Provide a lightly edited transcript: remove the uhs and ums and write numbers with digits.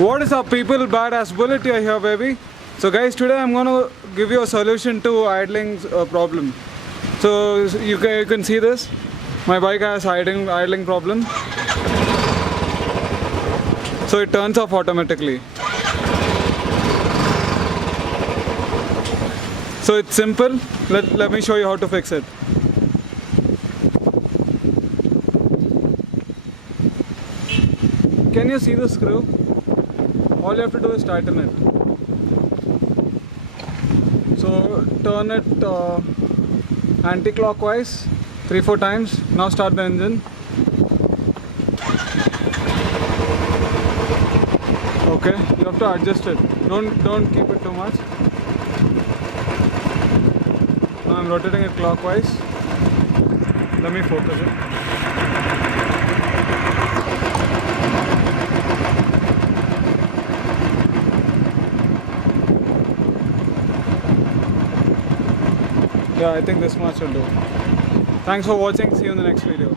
What is up, people? Badass Bullet here, baby. So guys, today I'm gonna give you a solution to idling problem. So you can see this. My bike has idling problem. So it turns off automatically. So it's simple. Let me show you how to fix it. Can you see the screw? All you have to do is tighten it. So turn it anti-clockwise 3-4 times. Now start the engine. Okay, you have to adjust it. Don't keep it too much. Now I'm rotating it clockwise. Let me focus it. Yeah, I think this much will do. Thanks for watching. See you in the next video.